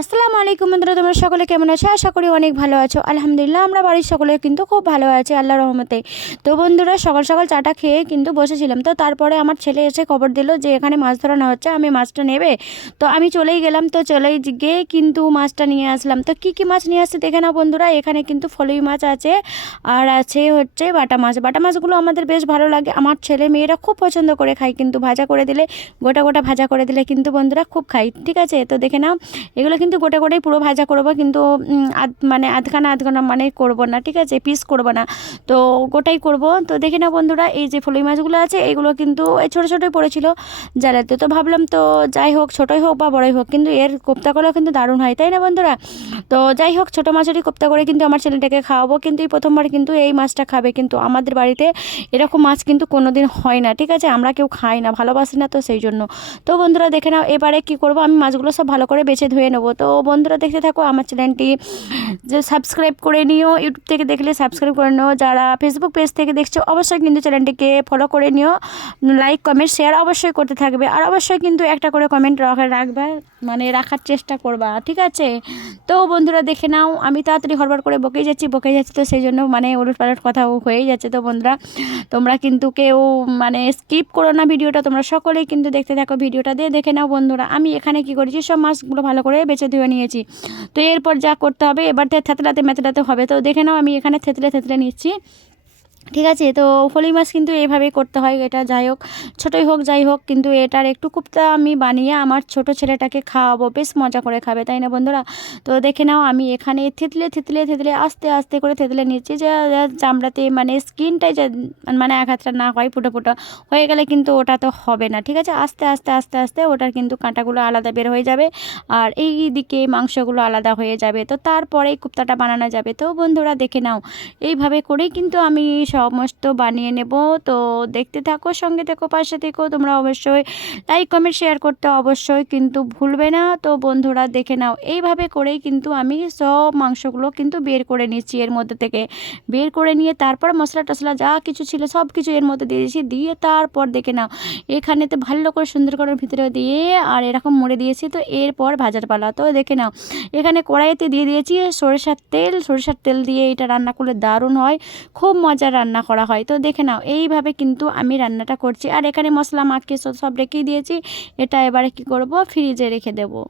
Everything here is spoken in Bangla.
আসসালামু আলাইকুম বন্ধুরা, তোমরা সকলে কেমন আছো? আশা করি অনেক ভালো আছো। আলহামদুলিল্লাহ আমরা বাড়ির সকলে কিন্তু খুব ভালো আছি আল্লাহর রহমতে। তো বন্ধুরা, সকাল সকাল চাটা খেয়ে কিন্তু বসেছিলাম। তো তারপরে আমার ছেলে এসে খবর দিল যে এখানে মাছ ধরানো হচ্ছে, আমি মাছটা নেবে। তো আমি চলেই গেলাম। তো চলেই গিয়ে কিন্তু মাছটা নিয়ে আসলাম। তো কী কী মাছ নিয়ে আসছে দেখে নাও বন্ধুরা। এখানে কিন্তু ফলুই মাছ আছে, আর আছে হচ্ছে বাটা মাছ। বাটা মাছগুলো আমাদের বেশ ভালো লাগে, আমার ছেলে মেয়েরা খুব পছন্দ করে খায়। কিন্তু ভাজা করে দিলে, গোটা গোটা ভাজা করে দিলে কিন্তু বন্ধুরা খুব খাই। ঠিক আছে, তো দেখে নাও এগুলো কিন্তু গোটা গোটাই পুরো ভাজা করবো, কিন্তু আধখানা মানে করব না। ঠিক আছে, পিস করব না, তো গোটাই করব। তো দেখে নাও বন্ধুরা, এই যে ফলুই মাছগুলো আছে এগুলো কিন্তু এই ছোটো ছোটোই পড়েছিল জালেতে। তো ভাবলাম তো যাই হোক, ছোটোই হোক বা বড়োই হোক, কিন্তু এর কোপ্তা করাও কিন্তু দারুণ হয়, তাই না বন্ধুরা? তো যাই হোক, ছোটো মাছেরই কোপ্তা করে কিন্তু আমার ছেলেটাকে খাওয়াবো। কিন্তু এই প্রথমবার কিন্তু এই মাছটা খাবে। কিন্তু আমাদের বাড়িতে এরকম মাছ কিন্তু কোনো দিন হয় না। ঠিক আছে, আমরা কেউ খাই না, ভালোবাসি না, তো সেই জন্য। তো বন্ধুরা দেখে নাও, এবারে কি করব, আমি মাছগুলো সব ভালো করে বেছে ধুয়ে নেবো। তো বন্ধুরা দেখতে থাকো, আমার চ্যানেলটি যে সাবস্ক্রাইব করে নিও, ইউটিউব থেকে দেখলে সাবস্ক্রাইব করে নিও, যারা ফেসবুক পেজ থেকে দেখছো অবশ্যই কিন্তু চ্যানেলটিকে ফলো করে নিও, লাইক কমেন্ট শেয়ার অবশ্যই করতে থাকবে, আর অবশ্যই কিন্তু একটা করে কমেন্ট রাখবে, মানে রাখার চেষ্টা করবা। ঠিক আছে, তো বন্ধুরা দেখে নাও, আমি তাড়াতাড়ি হড়বড় করে বকেই যাচ্ছি, তো সেই জন্য মানে উলট পালট কথা হয়েই যাচ্ছে। তো বন্ধুরা, তোমরা কিন্তু কেউ মানে স্কিপ করো না ভিডিওটা, তোমরা সকলেই কিন্তু দেখতে থাকো ভিডিওটা। দিয়ে দেখে নাও বন্ধুরা, আমি এখানে কি করেছি, সব মাছগুলো ভালো করে বেছে ধুয়ে নিয়েছি। তো এরপর যা করতে হবে, এবার থেতলাতে মেতলাতে হবে। তো দেখে নাও, আমি এখানে থেতলে নিচ্ছি। ঠিক আছে, তো ফলুই মাছ কিন্তু এইভাবেই করতে হয়। এটা যাই হোক, ছোটোই হোক যাই হোক, কিন্তু এটার একটু কুপ্তা আমি বানিয়ে আমার ছোট ছেলেটাকে খাওয়াবো, বেশ মজা করে খাবে, তাই না বন্ধুরা? তো দেখে নাও, আমি এখানে থেতলে আস্তে আস্তে করে থেতলে নিচ্ছি, যে চামড়াতে মানে স্কিনটাই যে মানে আঘাতটা না হয়, ফুটো ফুটো হয়ে গেলে কিন্তু ওটা তো হবে না। ঠিক আছে, আস্তে আস্তে আস্তে আস্তে ওটার কিন্তু কাঁটাগুলো আলাদা বের হয়ে যাবে, আর এই দিকে মাংসগুলো আলাদা হয়ে যাবে। তো তারপরেই কুপ্তাটা বানানো যাবে। তো বন্ধুরা দেখে নাও, এইভাবে করেই কিন্তু আমি সমস্ত বানিয়ে নেব। তো দেখতে থাকো, সঙ্গে থেকো, পাশে থেকো। তোমরা অবশ্যই লাইক কমেন্ট শেয়ার করতে অবশ্যই কিন্তু ভুলবে না। তো বন্ধুরা দেখে নাও, এইভাবে করেই কিন্তু আমি সব মাংসগুলো কিন্তু বের করে নিচ্ছি, এর মধ্যে থেকে বের করে নিয়ে তারপর মশলা টশলা যা কিছু ছিল সব কিছু এর মধ্যে দিয়ে দিয়েছি। দিয়ে তারপর দেখে নাও, এখানেতে ভালো করে সুন্দর করে ভিতরে দিয়ে আর এরকম মুড়ে দিয়েছি। তো এরপর ভাজার পালা। তো দেখে নাও, এখানে কড়াইতে দিয়ে দিয়েছি সরিষার তেল দিয়ে এটা রান্না করলে দারুণ হয়, খুব মজার রান্না করা হয়। তো দেখে নাও, এইভাবে কিন্তু আমি রান্নাটা করছি। আর এখানে মশলা মাখিয়ে সব রেখেই দিয়েছি। এটা এবারে কি করব, ফ্রিজে রেখে দেবো।